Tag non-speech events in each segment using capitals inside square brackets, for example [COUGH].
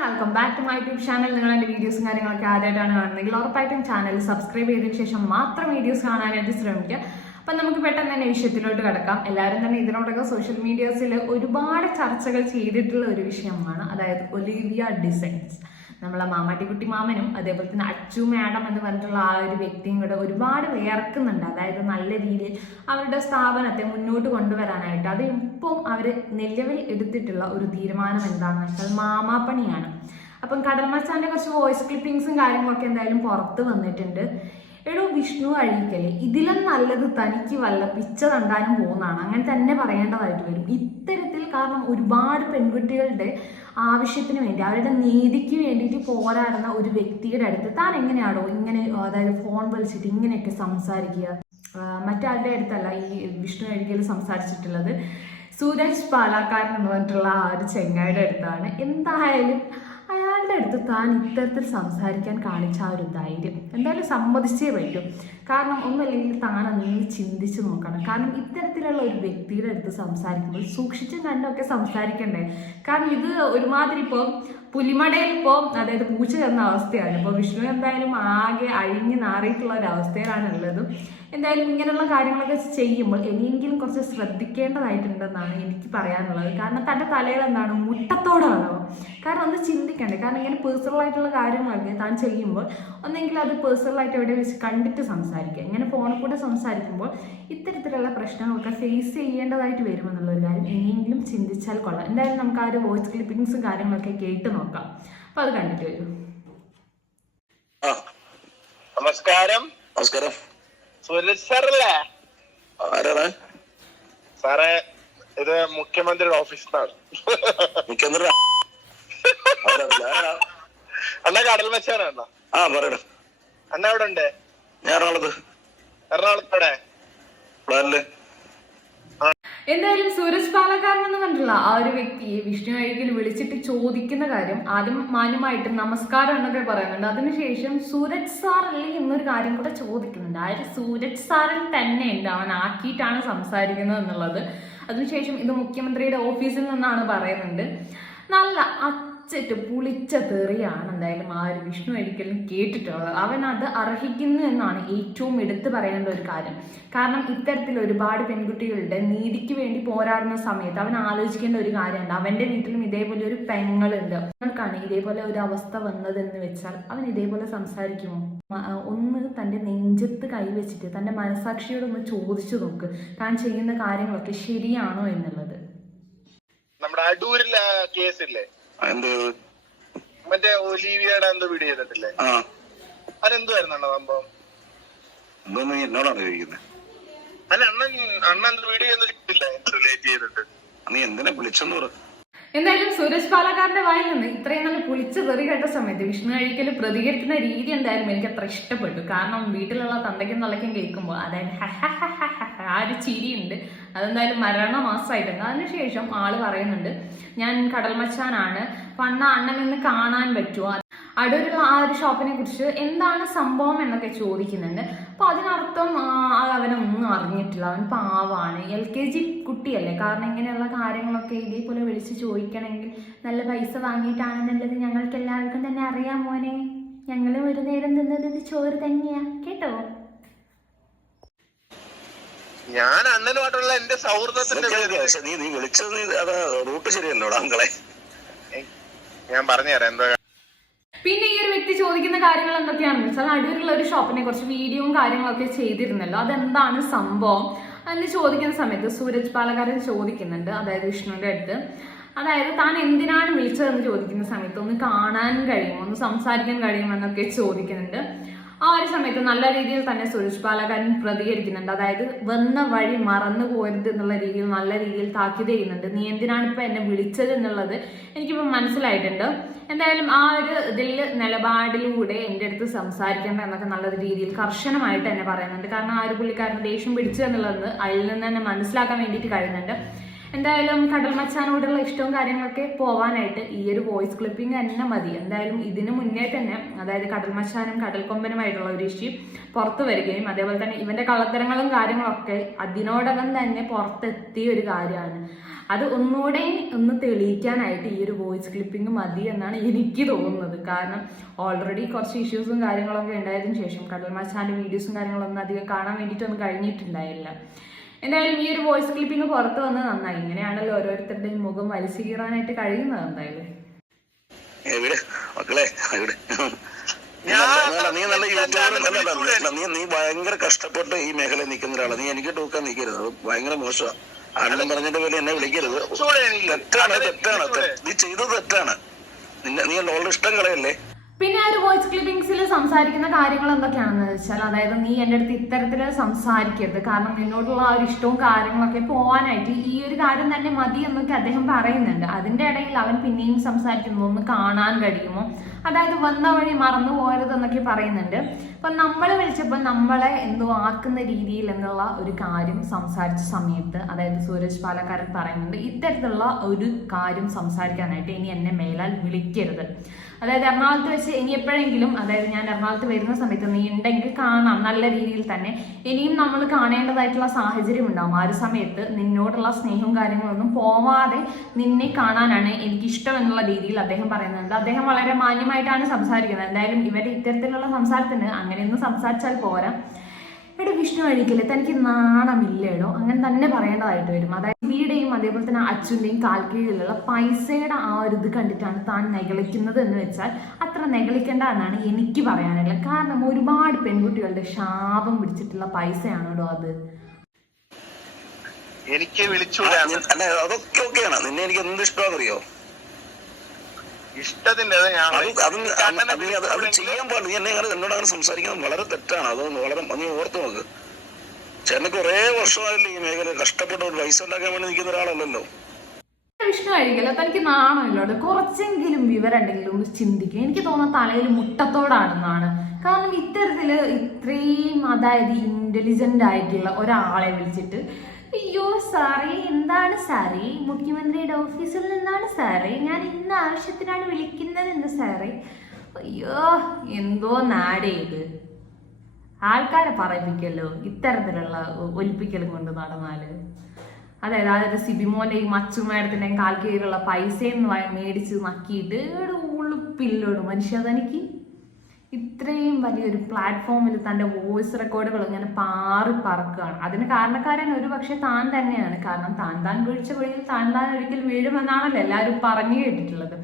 Welcome back to my YouTube channel നിങ്ങൾ എന്റെ വീഡിയോസും കാര്യങ്ങളൊക്കെ ആദ്യമായിട്ടാണ് കാണുന്നതെങ്കിൽ ഉറപ്പായിട്ടും ചാനൽ സബ്സ്ക്രൈബ് ചെയ്തതിനു ശേഷം മാത്രം വീഡിയോസ് കാണാനായിട്ട് ശ്രമിക്കുക. അപ്പം നമുക്ക് പെട്ടെന്ന് തന്നെ വിഷയത്തിലോട്ട് കിടക്കാം. എല്ലാവരും തന്നെ ഇതിനോടൊക്കെ സോഷ്യൽ മീഡിയാസിൽ ഒരുപാട് ചർച്ചകൾ ചെയ്തിട്ടുള്ള ഒരു വിഷയമാണ്. അതായത് ഒലീവിയ ഡിസൈൻസ് നമ്മളെ മാമാട്ടിക്കുട്ടി മാമനും അതേപോലെ തന്നെ അച്ചു മാഡം എന്ന് പറഞ്ഞിട്ടുള്ള ആ ഒരു വ്യക്തിയും കൂടെ ഒരുപാട് വേർക്കുന്നുണ്ട് അതായത് നല്ല രീതിയിൽ അവരുടെ സ്ഥാപനത്തെ മുന്നോട്ട് കൊണ്ടുവരാനായിട്ട്. അത് ഇപ്പം അവർ നിലവിൽ എടുത്തിട്ടുള്ള ഒരു തീരുമാനം എന്താണെന്ന് വെച്ചാൽ മാമാപ്പണിയാണ്. അപ്പം കടൽമച്ചാന്റെ കുറച്ച് വോയിസ് ക്ലിപ്പിങ്സും കാര്യങ്ങളൊക്കെ എന്തായാലും പുറത്ത് വന്നിട്ടുണ്ട്. എടോ വിഷ്ണു അഴീക്കൽ ഇതിലും നല്ലത് തനിക്ക് വല്ല പിച്ച തണ്ടാനും പോകുന്നതാണ്. അങ്ങനെ തന്നെ പറയേണ്ടതായിട്ട് വരും. ഇത്തരത്തിൽ കാരണം ഒരുപാട് പെൺകുട്ടികളുടെ ആവശ്യത്തിന് വേണ്ടി അവരുടെ നീതിക്ക് വേണ്ടിയിട്ട് പോരാടുന്ന ഒരു വ്യക്തിയുടെ അടുത്ത് താൻ എങ്ങനെയാണോ ഇങ്ങനെ അതായത് ഫോൺ വിളിച്ചിട്ട് ഇങ്ങനെയൊക്കെ സംസാരിക്കുക. മറ്റാരുടെ അടുത്തല്ല ഈ വിഷ്ണു എഴുതിയിൽ സംസാരിച്ചിട്ടുള്ളത്. സൂരജ് പാലാക്കാരൻ എന്ന് പറഞ്ഞിട്ടുള്ള ആ ഒരു ചെങ്ങായിയുടെ അടുത്താണ്. എന്തായാലും അയാളുടെ അടുത്ത് താൻ ഇത്തരത്തിൽ സംസാരിക്കാൻ കാണിച്ച ആ ഒരു ധൈര്യം എന്തായാലും സമ്മതിച്ചേ പറ്റും. കാരണം ഒന്നല്ലെങ്കിൽ താൻ അങ്ങനെ ചിന്തിച്ച് നോക്കണം. കാരണം ഇത്തരത്തിലുള്ള ഒരു വ്യക്തിയുടെ അടുത്ത് സംസാരിക്കുമ്പോൾ സൂക്ഷിച്ചും കണ്ടൊക്കെ സംസാരിക്കണ്ടേ? കാരണം ഇത് ഒരുമാതിരി ഇപ്പോൾ പുലിമടയിൽ ഇപ്പോൾ അതായത് പൂച്ച ചെന്ന അവസ്ഥയാണ്. ഇപ്പോൾ വിഷ്ണു എന്തായാലും ആകെ അഴിഞ്ഞ് നാറിയിട്ടുള്ള ഒരു അവസ്ഥയിലാണ് ഉള്ളത് എന്തായാലും ഇങ്ങനെയുള്ള കാര്യങ്ങളൊക്കെ ചെയ്യുമ്പോൾ ഇനിയെങ്കിലും കുറച്ച് ശ്രദ്ധിക്കേണ്ടതായിട്ടുണ്ടെന്നാണ് എനിക്ക് പറയാനുള്ളത്. കാരണം തന്റെ തലയിൽ എന്താണ്? മുട്ടത്തോടാണോ കാരണം ഒന്ന് ചിന്തിക്കണ്ടേ. കാരണം ഇങ്ങനെ പേഴ്സണൽ ആയിട്ടുള്ള കാര്യങ്ങളൊക്കെ താൻ ചെയ്യുമ്പോൾ ഒന്നെങ്കിൽ അത് പേഴ്സണൽ ആയിട്ട് എവിടെ വെച്ച് കണ്ടിട്ട് സംസാരിക്കുക. ഇങ്ങനെ ഫോണിൽ കൂടെ സംസാരിക്കുമ്പോൾ ഇത്തരത്തിലുള്ള പ്രശ്നങ്ങളൊക്കെ ഫേസ് ചെയ്യേണ്ടതായിട്ട് വരുമെന്നുള്ള ഒരു കാര്യം ഇനിയെങ്കിലും ചിന്തിച്ചാൽ കൊള്ളാം. എന്തായാലും നമുക്ക് ആ ഒരു വോയിസ് ക്ലിപ്പിങ്സും കാര്യങ്ങളൊക്കെ കേട്ട് നോക്കാം. അപ്പോൾ അത് കണ്ടിട്ട് വരും. ആ. നമസ്കാരം. നമസ്കാരം. സുരജ് സാറല്ലേ? ആരാണ്? സാറേ ഇത് മുഖ്യമന്ത്രിയുടെ ഓഫീസിലാണ്. മുഖ്യമന്ത്രി. [LAUGHS] അണ്ണ കടൽ വെച്ചാണ് ആ പറയണ അണ്ണ എവിടെ ഉണ്ട് ഞാൻ എറണാകുളത്ത്. എവിടെ? പ്ലാനിൽ എന്തായാലും സൂരജ് പാലക്കാരൻ എന്ന് കണ്ടുള്ള ആ ഒരു വ്യക്തിയെ വിഷ്ണു അഴികിൽ വിളിച്ചിട്ട് ചോദിക്കുന്ന കാര്യം ആദ്യം മാന്യമായിട്ട് നമസ്കാരം എന്നൊക്കെ പറയുന്നുണ്ട്. അതിനുശേഷം സൂരജ് സാർ അല്ലേ എന്നൊരു കാര്യം കൂടെ ചോദിക്കുന്നുണ്ട്. ആ ഒരു സൂരജ് സാറിൽ തന്നെയുണ്ട് അവൻ ആക്കിയിട്ടാണ് സംസാരിക്കുന്നത് എന്നുള്ളത്. അതിനുശേഷം ഇത് മുഖ്യമന്ത്രിയുടെ ഓഫീസിൽ നിന്നാണ് പറയുന്നുണ്ട്. നല്ല അച്ചറ്റ് പുളിച്ച തെറിയാണ് എന്തായാലും ആ ഒരു വിഷ്ണു ഒരിക്കലും കേട്ടിട്ടുള്ളത്. അവൻ അത് അർഹിക്കുന്നു എന്നാണ് ഏറ്റവും എടുത്തു പറയേണ്ട ഒരു കാര്യം. കാരണം ഇത്തരത്തിൽ ഒരുപാട് പെൺകുട്ടികളുടെ നീതിക്ക് വേണ്ടി പോരാടുന്ന സമയത്ത് അവൻ ആലോചിക്കേണ്ട ഒരു കാര്യമുണ്ട്. അവന്റെ വീട്ടിലും ഇതേപോലെ ഒരു പെങ്ങളുണ്ട്. അവർക്കാണ് ഇതേപോലെ ഒരു അവസ്ഥ വന്നതെന്ന് വെച്ചാൽ അവൻ ഇതേപോലെ സംസാരിക്കുമോ? ഒന്ന് തന്റെ നെഞ്ചത്ത് കൈവച്ചിട്ട് തന്റെ മനസാക്ഷിയോട് ഒന്ന് ചോദിച്ചു നോക്ക്. താൻ ചെയ്യുന്ന കാര്യങ്ങളൊക്കെ ശരിയാണോ എന്നുള്ളത്? നമ്മുടെ അടൂരിലെ കേസില്ലേ? മറ്റേ ഒലീവിയുടെ എന്തോ വീഡിയോ ചെയ്തിട്ടില്ലേ? അതെന്തുവായിരുന്നു സംഭവം? എന്തോന്ന് എന്നോടാണ് ചോദിക്കുന്നത് അല്ല അണ്ണൻ അണ്ണൻ വീഡിയോ ഒന്നും ചെയ്തില്ല റിലേറ്റ് ചെയ്തിട്ട്. നീ എന്തിനാ വിളിച്ചെന്ന് പറ. എന്തായാലും സുരേഷ് പാലക്കാരന്റെ വായിൽ നിന്ന് ഇത്രയും നല്ല പൊളിച്ച് തെറി കേട്ട സമയത്ത് വിഷ്ണു കഴിക്കൽ പ്രതികരിക്കുന്ന രീതി എന്തായാലും എനിക്ക് അത്ര ഇഷ്ടപ്പെട്ടു. കാരണം വീട്ടിലുള്ള തന്തയ്ക്കും തള്ളയ്ക്കും കേൾക്കുമ്പോൾ അതായത് ആ ഒരു ചിരിയുണ്ട്. അതെന്തായാലും മരണമാസമായിട്ടുണ്ട്. അതിനുശേഷം ആൾ പറയുന്നുണ്ട് ഞാൻ കടൽ മച്ചാനാണ് പണ്ണ അണ്ണൻ എന്ന് കാണാൻ പറ്റുമോ? അടൂരുള്ള ആ ഒരു ഷോപ്പിനെ കുറിച്ച് എന്താണ് സംഭവം എന്നൊക്കെ ചോദിക്കുന്നുണ്ട്. അപ്പൊ അതിനർത്ഥം അവനൊന്നും അറിഞ്ഞിട്ടില്ല. അവൻ പാവാണ്. എൽ കെ ജി കുട്ടിയല്ലേ. കാരണം ഇങ്ങനെയുള്ള കാര്യങ്ങളൊക്കെ ഇതേപോലെ വിളിച്ച് ചോദിക്കണമെങ്കിൽ നല്ല പൈസ വാങ്ങിയിട്ടാണെന്നുള്ളത് ഞങ്ങൾക്ക് എല്ലാവർക്കും തന്നെ അറിയാം മോനെ. ഞങ്ങൾ ഒരു നേരം തിന്നത് ചോറ് തന്നെയാ. കേട്ടോ? ഞാൻ അണ്ണനുമായിട്ടുള്ള എന്റെ സൗഹൃദത്തിന്റെ നീ നീ വിളിച്ചത് നീ അത് റൂട്ട് ശരിയല്ലോടാ അങ്കളെ. ഞാൻ പറഞ്ഞുതരാം എന്താ പിന്നെ ഈ ഒരു വ്യക്തി ചോദിക്കുന്ന കാര്യങ്ങൾ എന്തൊക്കെയാണെന്ന് വെച്ചാൽ അടൂരുള്ള ഒരു ഷോപ്പിനെ കുറിച്ച് വീഡിയോയും കാര്യങ്ങളൊക്കെ ചെയ്തിരുന്നല്ലോ. അതെന്താണ് സംഭവം? എന്ന് ചോദിക്കുന്ന സമയത്ത് സൂരജ് പാലക്കാരൻ ചോദിക്കുന്നുണ്ട് അതായത് വിഷ്ണുവിന്റെ അടുത്ത്. അതായത് താൻ എന്തിനാണ് വിളിച്ചതെന്ന് ചോദിക്കുന്ന സമയത്ത് ഒന്ന് കാണാൻ കഴിയുമോ? ഒന്ന് സംസാരിക്കാൻ കഴിയുമോ എന്നൊക്കെ ചോദിക്കുന്നുണ്ട്. ആ ഒരു സമയത്ത് നല്ല രീതിയിൽ തന്നെ സുരേഷ് പാലക്കാരൻ പ്രതികരിക്കുന്നുണ്ട്. അതായത് വന്ന വഴി മറന്നു പോരുത് എന്നുള്ള രീതിയിൽ നല്ല രീതിയിൽ താക്കീത് ചെയ്യുന്നുണ്ട്. നീ എന്തിനാണ് ഇപ്പൊ എന്നെ വിളിച്ചത് എന്നുള്ളത് എനിക്കിപ്പോൾ മനസ്സിലായിട്ടുണ്ട്. എന്തായാലും ആ ഒരു ഇതിൽ നിലപാടിലൂടെ എന്റെ അടുത്ത് സംസാരിക്കേണ്ട എന്നൊക്കെ നല്ല രീതിയിൽ കർശനമായിട്ട് തന്നെ പറയുന്നുണ്ട്. കാരണം ആ ഒരു പുള്ളിക്കാരൻ ദേഷ്യം പിടിച്ചു എന്നുള്ളത് അതിൽ നിന്ന് തന്നെ മനസ്സിലാക്കാൻ വേണ്ടിയിട്ട് കഴിയുന്നുണ്ട്. എന്തായാലും കടൽ മച്ചാനോടുള്ള ഇഷ്ടവും കാര്യങ്ങളൊക്കെ പോവാനായിട്ട് ഈ ഒരു വോയിസ് ക്ലിപ്പിംഗ് തന്നെ മതി. എന്തായാലും ഇതിന് മുന്നേ തന്നെ അതായത് കടൽ മച്ചാനും കടൽ കൊമ്പനുമായിട്ടുള്ള ഒരു ഇഷ്യൂ പുറത്തു വരികയും അതേപോലെ തന്നെ ഇവന്റെ കള്ളത്തരങ്ങളും കാര്യങ്ങളൊക്കെ അതിനോടകം തന്നെ പുറത്തെത്തിയ ഒരു കാര്യമാണ്. അത് ഒന്നുകൂടെ ഒന്ന് തെളിയിക്കാനായിട്ട് ഈ ഒരു വോയിസ് ക്ലിപ്പിംഗ് മതി എന്നാണ് എനിക്ക് തോന്നുന്നത്. കാരണം ഓൾറെഡി കുറച്ച് ഇഷ്യൂസും കാര്യങ്ങളൊക്കെ ഉണ്ടായതിനു ശേഷം കടൽ മച്ചാന്റെ വീഡിയോസും കാര്യങ്ങളൊന്നും അധികം കാണാൻ വേണ്ടിയിട്ടൊന്നും കഴിഞ്ഞിട്ടുണ്ടായില്ല. എന്തായാലും ഈ ഒരു വോയിസ് ക്ലിപ്പിംഗ് പുറത്ത് വന്ന് നന്നായി. ഇങ്ങനെയാണല്ലോ ഓരോരുത്തരുടെയും മുഖം വലിച്ചു കീറാനായിട്ട് കഴിയുന്നത് എന്തായാലും. മക്കളെ നീ നല്ല നീ നീ ഭയങ്കര കഷ്ടപ്പെട്ട് ഈ മേഖലയിൽ നിൽക്കുന്ന ഒരാളാണ് നീ എനിക്ക് ടൂക്കാൻ നിൽക്കരുത്. അത് ഭയങ്കര മോശമാണ് ആണെന്ന് പറഞ്ഞതിന്റെ പേര് എന്നെ വിളിക്കരുത്. തെറ്റാണ് തെറ്റാണ്? നീ ചെയ്തത് തെറ്റാണ്. നിന്നെ നീ ഓൾറെഡി ഇഷ്ടം കളയല്ലേ? പിന്നെ ആ ഒരു വോയിസ് ക്ലിപ്പിംഗ്സിൽ സംസാരിക്കുന്ന കാര്യങ്ങൾ എന്തൊക്കെയാണെന്ന് വെച്ചാൽ അതായത് നീ എന്റെ അടുത്ത് ഇത്തരത്തിൽ സംസാരിക്കരുത്. കാരണം നിന്നോടുള്ള ആ ഒരു ഇഷ്ടവും കാര്യങ്ങളൊക്കെ പോകാനായിട്ട് ഈ ഒരു കാര്യം തന്നെ മതി എന്നൊക്കെ അദ്ദേഹം പറയുന്നുണ്ട്. അതിന്റെ ഇടയിൽ അവൻ പിന്നെയും സംസാരിക്കുന്നു ഒന്ന് കാണാൻ കഴിയുമോ? അതായത് വന്ന വഴി മറന്നു പോയതെന്നൊക്കെ പറയുന്നുണ്ട്. അപ്പം നമ്മൾ വിളിച്ചപ്പോൾ നമ്മളെ എന്തോ ആക്കുന്ന രീതിയിൽ എന്നുള്ള ഒരു കാര്യം സംസാരിച്ച സമയത്ത് അതായത് സൂരജ് പാലക്കാരൻ പറയുന്നുണ്ട് ഇത്തരത്തിലുള്ള ഒരു കാര്യം സംസാരിക്കാനായിട്ട് ഇനി എന്നെ മേലാൽ വിളിക്കരുത്. അതായത് എറണാകുളത്ത് വെച്ച് ഇനി എപ്പോഴെങ്കിലും അതായത് ഞാൻ എറണാകുളത്ത് വരുന്ന സമയത്ത് നീ ഉണ്ടെങ്കിൽ കാണാം. നല്ല രീതിയിൽ തന്നെ ഇനിയും നമ്മൾ കാണേണ്ടതായിട്ടുള്ള സാഹചര്യം ഉണ്ടാവും. ആ ഒരു സമയത്ത് നിന്നോടുള്ള സ്നേഹവും കാര്യങ്ങളൊന്നും പോവാതെ നിന്നെ കാണാനാണ് എനിക്കിഷ്ടം എന്നുള്ള രീതിയിൽ അദ്ദേഹം പറയുന്നുണ്ട്. അദ്ദേഹം വളരെ മാന്യമായിട്ടാണ് സംസാരിക്കുന്നത്. എന്തായാലും ഇവരുടെ ഇത്തരത്തിലുള്ള സംസാരത്തിന് അങ്ങനെയൊന്നും സംസാരിച്ചാൽ പോരാ. എടോ വിഷ്ണു അഴിക്കില്ല തനിക്ക് നാണമില്ലേടോ? അങ്ങനെ തന്നെ പറയേണ്ടതായിട്ട് വരും. അതായത് വീടെയും അതേപോലെ തന്നെ അച്ഛന്റെയും കാൽക്കീഴിലുള്ള പൈസയുടെ ആ ഒരു ഇത് കണ്ടിട്ടാണ് താൻ നെകളിക്കുന്നത് എന്ന് വെച്ചാൽ അത്ര നെകളിക്കേണ്ട എന്നാണ് എനിക്ക് പറയാനുള്ളത്. കാരണം ഒരുപാട് പെൺകുട്ടികളുടെ ശാപം പിടിച്ചിട്ടുള്ള പൈസയാണോ അത്? എനിക്ക് വിളിച്ചു അതൊക്കെ ഓക്കെയാണ്. നിന്നെ എനിക്ക് എന്ത് ഇഷ്ടമാണെന്നറിയോ ഇഷ്ടത്തിന്റെ അത് ഞാൻ അത് അത് എനിക്ക് അത് അണ്ണനെ അത് നീ അത് അത് ചെയ്യാൻ പാടില്ല. നീ എന്നെ എന്നോട് അങ്ങനെ സംസാരിക്കുന്നത് വളരെ തെറ്റാണ്. അത് വളരെ നീ ഓർത്ത് നോക്ക്. ചേട്ടന് കുറേ വർഷമായില്ലേ ഈ മേഖല കഷ്ടപ്പെട്ട ഒരു പൈസ ഉണ്ടാക്കാൻ വേണ്ടി നിൽക്കുന്ന ഒരാളല്ലല്ലോ. വിഷ്ണു കഴിക്കില്ല തനിക്ക് നാണമില്ലോട് കുറച്ചെങ്കിലും വിവരം ഉണ്ടെങ്കിലും ഒന്ന് ചിന്തിക്കുക. എനിക്ക് തോന്നുന്ന തലയിൽ മുട്ടത്തോടാണെന്നാണ്. കാരണം ഇത്തരത്തിൽ ഇത്രയും അതായത് ഇന്റലിജന്റ് ആയിട്ടുള്ള ഒരാളെ വിളിച്ചിട്ട് അയ്യോ സാറേ എന്താണ് സാറേ? മുഖ്യമന്ത്രിയുടെ ഓഫീസിൽ നിന്നാണ് സാറേ? ഞാൻ ഇന്ന ആവശ്യത്തിനാണ് വിളിക്കുന്നത് എന്ന് സാറേ? അയ്യോ എന്തോ നാടേ ഇത്. ആൾക്കാരെ പറയിപ്പിക്കല്ലോ ഇത്തരത്തിലുള്ള ഒലിപ്പിക്കലും കൊണ്ട് നടന്നാൽ. അതായത് അതായത് സിബിമോന്റെയും അച്ചുമേടത്തിന്റെയും കാൽ കീഴിലുള്ള പൈസയും മേടിച്ച് നക്കിയിട്ട് ഉളുപ്പില്ലോട് മനുഷ്യ തനിക്ക് ഇത്രയും വലിയൊരു പ്ലാറ്റ്ഫോമിൽ തന്റെ വോയിസ് റെക്കോർഡുകൾ ഇങ്ങനെ പാറി പറക്കുകയാണ്. അതിന് കാരണക്കാരൻ ഒരു പക്ഷേ താൻ തന്നെയാണ്. കാരണം താൻ താൻ കുഴിച്ച വഴിയിൽ താൻ താൻ ഒരിക്കൽ വീഴുമെന്നാണല്ലോ എല്ലാവരും പറഞ്ഞു കേട്ടിട്ടുള്ളത്.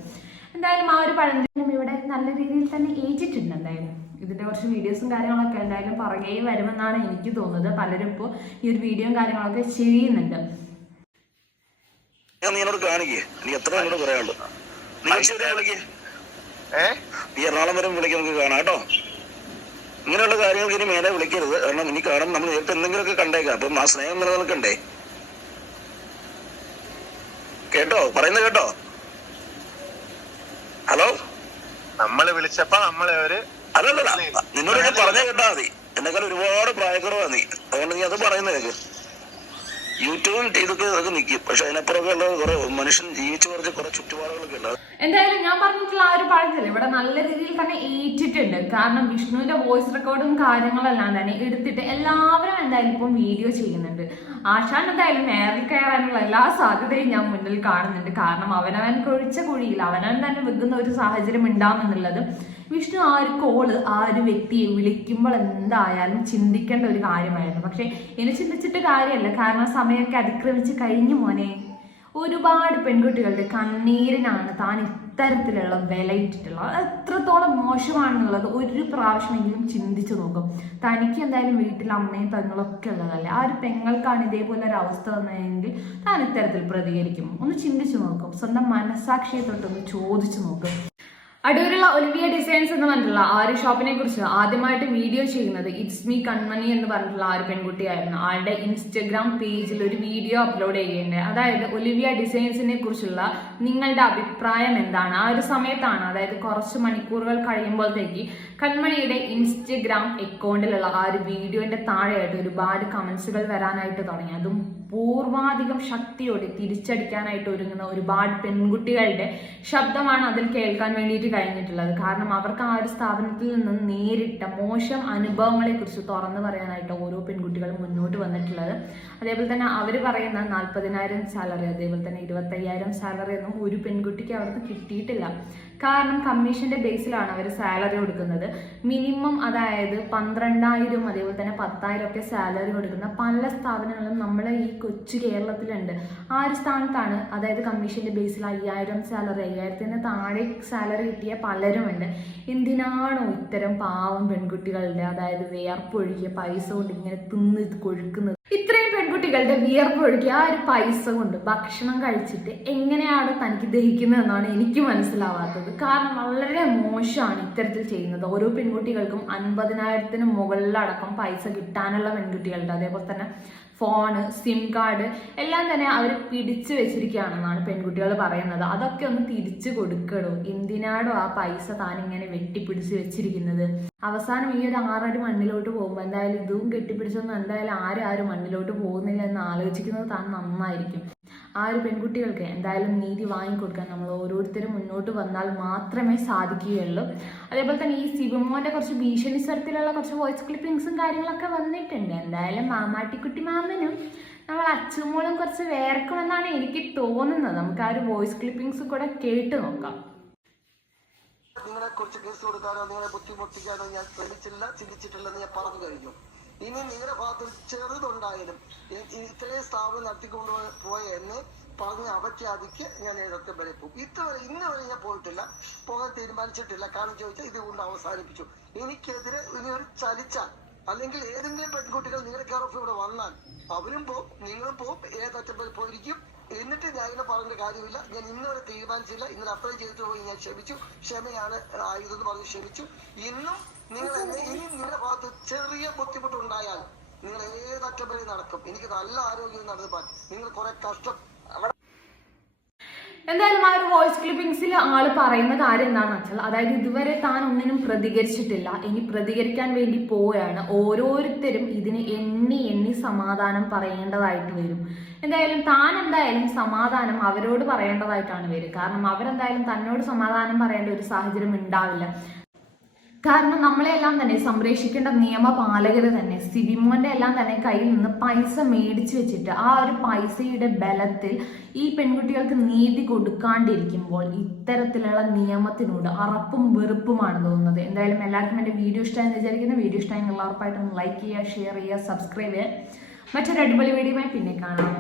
എന്തായാലും ആ ഒരു പഴഞ്ചനും ഇവിടെ നല്ല രീതിയിൽ തന്നെ ഏറ്റിട്ടുണ്ട് എന്തായാലും. ഇതിന്റെ കുറച്ച് വീഡിയോസും കാര്യങ്ങളൊക്കെ എന്തായാലും പുറകെ വരുമെന്നാണ് എനിക്ക് തോന്നുന്നത്. പലരും ഇപ്പോൾ ഈ ഒരു വീഡിയോയും കാര്യങ്ങളൊക്കെ ചെയ്യുന്നുണ്ട്. നീ എന്നോട് കാണിക്കേ. നീ എത്ര എന്നോട് പറയാനുള്ളൂ. നീ ശരി വിളിക്കേ ഏ? നീ എറണാകുളം വരെ വിളിക്കാൻ നമുക്ക് കാണാം കേട്ടോ. ഇങ്ങനെയുള്ള കാര്യങ്ങൾക്ക് ഇനി മേലെ വിളിക്കരുത്. കാരണം ഇനി കാണും. നമ്മൾ നേരത്തെ എന്തെങ്കിലുമൊക്കെ കണ്ടേക്കാം. അപ്പം ആ സ്നേഹം നിലനിൽക്കണ്ടേ? കേട്ടോ? പറയുന്നത് കേട്ടോ? ഹലോ? നമ്മൾ വിളിച്ചപ്പോ നമ്മളെ ഒരു അല്ലല്ല നിന്നോട് പറഞ്ഞേ കേട്ടാ മതി. എന്നെക്കാൾ ഒരുപാട് പ്രായക്കുറവാ നീ. അതുകൊണ്ട് നീ അത് പറയുന്നത് കേക്ക്. യൂട്യൂബിൽ ഇതൊക്കെ അതൊക്കെ നിൽക്കും പക്ഷെ അതിനപ്പുറമൊക്കെ മനുഷ്യൻ ജീവിച്ചു കുറച്ച് കുറെ ചുറ്റുപാടുകളൊക്കെ ഉണ്ട്. എന്തായാലും ഞാൻ പറഞ്ഞിട്ടുള്ള ആ ഒരു പഴഞ്ചൊല്ല് ഇവിടെ നല്ല രീതിയിൽ തന്നെ ഏറ്റിട്ടുണ്ട്. കാരണം വിഷ്ണുവിന്റെ വോയിസ് റെക്കോർഡും കാര്യങ്ങളെല്ലാം തന്നെ എടുത്തിട്ട് എല്ലാവരും എന്തായാലും ഇപ്പം വീഡിയോ ചെയ്യുന്നുണ്ട്. ആശാൻ എന്തായാലും നേരിൽ കയറാനുള്ള എല്ലാ സാധ്യതയും ഞാൻ മുന്നിൽ കാണുന്നുണ്ട്. കാരണം അവനവൻ കൊഴിച്ച കുഴിയിൽ അവനവൻ തന്നെ വെക്കുന്ന ഒരു സാഹചര്യം ഉണ്ടാവുമെന്നുള്ളത് വിഷ്ണു ആ ഒരു കോൾ ആ ഒരു വ്യക്തിയെ വിളിക്കുമ്പോൾ എന്തായാലും ചിന്തിക്കേണ്ട ഒരു കാര്യമായിരുന്നു. പക്ഷെ എന്നെ ചിന്തിച്ചിട്ട് കാര്യമല്ല. കാരണം സമയമൊക്കെ അതിക്രമിച്ച് കഴിഞ്ഞു മോനെ. ഒരുപാട് പെൺകുട്ടികളുടെ കണ്ണീരിനാണ് താൻ ഇത്തരത്തിലുള്ള വിലയിട്ടിട്ടുള്ളത് എത്രത്തോളം മോശമാണെന്നുള്ളത് ഒരു പ്രാവശ്യമെങ്കിലും ചിന്തിച്ചു നോക്കും. തനിക്ക് എന്തായാലും വീട്ടിൽ അമ്മയും പെങ്ങളൊക്കെ ഉള്ളതല്ലേ. ആ ഒരു പെങ്ങൾക്കാണ് ഇതേപോലെ ഒരു അവസ്ഥ വന്നതെങ്കിൽ താൻ ഇത്തരത്തിൽ പ്രതികരിക്കും. ഒന്ന് ചിന്തിച്ചു നോക്കും. സ്വന്തം മനസാക്ഷിയെ തൊട്ടൊന്ന് ചോദിച്ചു നോക്കും. അടൂരുള്ള ഒലിവിയ ഡിസൈൻസ് എന്ന് പറഞ്ഞിട്ടുള്ള ആ ഒരു ഷോപ്പിനെ കുറിച്ച് ആദ്യമായിട്ട് വീഡിയോ ചെയ്യുന്നത് ഇറ്റ്സ് മീ കൺമണി എന്ന് പറഞ്ഞിട്ടുള്ള ആ ഒരു പെൺകുട്ടിയായിരുന്നു. ആളുടെ ഇൻസ്റ്റഗ്രാം പേജിൽ ഒരു വീഡിയോ അപ്ലോഡ് ചെയ്യുന്നുണ്ട്. അതായത് ഒലിവിയ ഡിസൈൻസിനെ കുറിച്ചുള്ള നിങ്ങളുടെ അഭിപ്രായം എന്താണ്? ആ ഒരു സമയത്താണ് അതായത് കുറച്ച് മണിക്കൂറുകൾ കഴിയുമ്പോഴത്തേക്ക് കൺമണിയുടെ ഇൻസ്റ്റഗ്രാം അക്കൗണ്ടിലുള്ള ആ ഒരു വീഡിയോന്റെ താഴെയായിട്ട് ഒരുപാട് കമന്റ്സുകൾ വരാനായിട്ട് തുടങ്ങി. അതും പൂർവാധികം ശക്തിയോടെ തിരിച്ചടിക്കാനായിട്ട് ഒരുങ്ങുന്ന ഒരുപാട് പെൺകുട്ടികളുടെ ശബ്ദമാണ് അതിൽ കേൾക്കാൻ വേണ്ടിയിട്ട് കഴിഞ്ഞിട്ടുള്ളത്. കാരണം അവർക്ക് ആ ഒരു സ്ഥാപനത്തിൽ നിന്ന് നേരിട്ട മോശം അനുഭവങ്ങളെ കുറിച്ച് തുറന്നു പറയാനായിട്ട് ഓരോ പെൺകുട്ടികളും മുന്നോട്ട് വന്നിട്ടുള്ളത്. അതേപോലെ തന്നെ അവർ പറയുന്ന നാൽപ്പതിനായിരം സാലറി അതേപോലെ തന്നെ ഇരുപത്തയ്യായിരം സാലറി ഒന്നും ഒരു പെൺകുട്ടിക്ക് അവർക്ക് കിട്ടിയിട്ടില്ല. കാരണം കമ്മീഷന്റെ ബേസിലാണ് അവർ സാലറി കൊടുക്കുന്നത്. മിനിമം അതായത് പന്ത്രണ്ടായിരം അതേപോലെ തന്നെ പത്തായിരം ഒക്കെ സാലറി കൊടുക്കുന്ന പല സ്ഥാപനങ്ങളും നമ്മളെ ഈ കൊച്ചു കേരളത്തിലുണ്ട്. ആ ഒരു സ്ഥാനത്താണ് അതായത് കമ്മീഷന്റെ ബേസിൽ അയ്യായിരം സാലറി അയ്യായിരത്തിന് താഴെ സാലറി കിട്ടിയ പലരുമുണ്ട്. എന്തിനാണോ ഇത്തരം പാവം പെൺകുട്ടികളുടെ അതായത് വിയർപ്പൊഴുകിയ പൈസ കൊണ്ട് ഇങ്ങനെ തിന്ന് കൊഴുക്കുന്നത്? ഇത്രയും പെൺകുട്ടികളുടെ വിയർപ്പൊഴുകിയ ആ ഒരു പൈസ കൊണ്ട് ഭക്ഷണം കഴിച്ചിട്ട് എങ്ങനെയാണ് തനിക്ക് ദഹിക്കുന്നതെന്നാണ് എനിക്ക് മനസ്സിലാവാത്തത്. കാരണം വളരെ മോശമാണ് ഇത്തരത്തിൽ ചെയ്യുന്നത്. ഓരോ പെൺകുട്ടികൾക്കും അൻപതിനായിരത്തിന് മുകളിലടക്കം പൈസ കിട്ടാനുള്ള പെൺകുട്ടികളുണ്ട്. അതേപോലെ തന്നെ ഫോണ് സിം കാർഡ് എല്ലാം തന്നെ അവർ പിടിച്ചു വെച്ചിരിക്കുകയാണെന്നാണ് പെൺകുട്ടികൾ പറയുന്നത്. അതൊക്കെ ഒന്ന് തിരിച്ചു കൊടുക്കണോ. എന്തിനാടോ ആ പൈസ താനിങ്ങനെ വെട്ടിപ്പിടിച്ച് വെച്ചിരിക്കുന്നത്? അവസാനം ഈ ഒരു ആറടി മണ്ണിലോട്ട് പോകുമ്പോൾ എന്തായാലും ഇതും കെട്ടിപ്പിടിച്ചൊന്നും എന്തായാലും ആരും ആരും മണ്ണിലോട്ട് പോകുന്നില്ല എന്ന് ആലോചിക്കുന്നത് താൻ നന്നായിരിക്കും. ആ ഒരു പെൺകുട്ടികൾക്ക് എന്തായാലും നീതി വാങ്ങിക്കൊടുക്കാൻ നമ്മൾ ഓരോരുത്തരും മുന്നോട്ട് വന്നാൽ മാത്രമേ സാധിക്കുകയുള്ളൂ. അതേപോലെ തന്നെ ഈ ശിവമോന്റെ കുറച്ച് ഭീഷണി സ്വരത്തിലുള്ള കുറച്ച് വോയിസ് ക്ലിപ്പിങ്സും കാര്യങ്ങളൊക്കെ വന്നിട്ടുണ്ട്. എന്തായാലും മാമാട്ടിക്കുട്ടി മാമനും നമ്മൾ അച്ചുമോളും കുറച്ച് വേർക്കുമെന്നാണ് എനിക്ക് തോന്നുന്നത്. നമുക്ക് ആ ഒരു വോയിസ് ക്ലിപ്പിങ്സ് കൂടെ കേട്ട് നോക്കാം. നിങ്ങളെ കുറിച്ച് കേസ് കൊടുക്കാനോ നിങ്ങളെ ബുദ്ധിമുട്ടിക്കാനോ ഞാൻ ശ്രമിച്ചില്ല ചിന്തിച്ചിട്ടില്ലെന്ന് ഞാൻ പറഞ്ഞു കഴിഞ്ഞു. ഇനി നിങ്ങളുടെ ഭാഗത്ത് ചെറുതുണ്ടായാലും ഇത്രയും സ്ഥാപനം നടത്തിക്കൊണ്ട് പോയ എന്ന് പറഞ്ഞ് അപഖ്യാതിക്ക് ഞാൻ ഇതൊക്കെ വരെ പോകും ഇതുവരെ ഇന്ന് വരെ ഞാൻ പോയിട്ടില്ല. പോകാൻ തീരുമാനിച്ചിട്ടില്ല. കാരണം ചോദിച്ചാൽ ഇതുകൊണ്ട് അവസാനിപ്പിച്ചു. എനിക്കെതിരെ ഇനി ഒരു ചലിച്ചാൽ അല്ലെങ്കിൽ ഏതെങ്കിലും പെൺകുട്ടികൾ നിങ്ങളുടെ കെയർ ഇവിടെ വന്നാൽ അവരും പോകും നിങ്ങളും പോകും ഏതറ്റം വരെ പോയിരിക്കും എന്നിട്ട് ഞാൻ ഇങ്ങനെ പറഞ്ഞ കാര്യമില്ല. ഞാൻ ഇന്ന് വരെ തീരുമാനിച്ചില്ല. ഇന്നലെ അത്രയും ചെയ്തിട്ട് പോയി ഞാൻ ക്ഷമിച്ചു. ക്ഷമയാണ് ആയുധം പറഞ്ഞ് ക്ഷമിച്ചു. ഇന്നും നിങ്ങൾ ഇനി നിങ്ങളുടെ ഭാഗത്ത് ചെറിയ ബുദ്ധിമുട്ടുണ്ടായാൽ നിങ്ങൾ ഏതറ്റം വരെ നടക്കും? എനിക്ക് നല്ല ആരോഗ്യം നടന്നു നിങ്ങൾ കുറെ കഷ്ടം. എന്തായാലും ആ ഒരു വോയിസ് ക്ലിപ്പിംഗ്സിൽ ആൾ പറയുന്ന കാര്യം എന്താണെന്ന് വെച്ചാൽ അതായത് ഇതുവരെ താൻ ഒന്നിനും പ്രതികരിച്ചിട്ടില്ല. ഇനി പ്രതികരിക്കാൻ വേണ്ടി പോവുകയാണ്. ഓരോരുത്തരും ഇതിന് എണ്ണി എണ്ണി സമാധാനം പറയേണ്ടതായിട്ട് വരും. എന്തായാലും താൻ എന്തായാലും സമാധാനം അവരോട് പറയേണ്ടതായിട്ടാണ് വരും കാരണം അവരെന്തായാലും തന്നോട് സമാധാനം പറയേണ്ട ഒരു സാഹചര്യം ഉണ്ടാവില്ല. കാരണം നമ്മളെല്ലാം തന്നെ സംരക്ഷിക്കേണ്ട നിയമപാലകർ തന്നെ സിബിമോന്റെ എല്ലാം തന്നെ കയ്യിൽ നിന്ന് പൈസ മേടിച്ചു വെച്ചിട്ട് ആ ഒരു പൈസയുടെ ബലത്തിൽ ഈ പെൺകുട്ടികൾക്ക് നീതി കൊടുക്കാണ്ടിരിക്കുമ്പോൾ ഇത്തരത്തിലുള്ള നിയമത്തിനോട് അറപ്പും വെറുപ്പുമാണ് തോന്നുന്നത്. എന്തായാലും എല്ലാവർക്കും എന്റെ വീഡിയോ ഇഷ്ടമായെന്ന് വിചാരിക്കുന്നു. വീഡിയോ ഇഷ്ടമായി ഉറപ്പായിട്ടും ലൈക്ക് ചെയ്യുക ഷെയർ ചെയ്യുക സബ്സ്ക്രൈബ് ചെയ്യുക. മറ്റൊരു അടിപൊളി വീഡിയോയുമായി പിന്നെ കാണാം.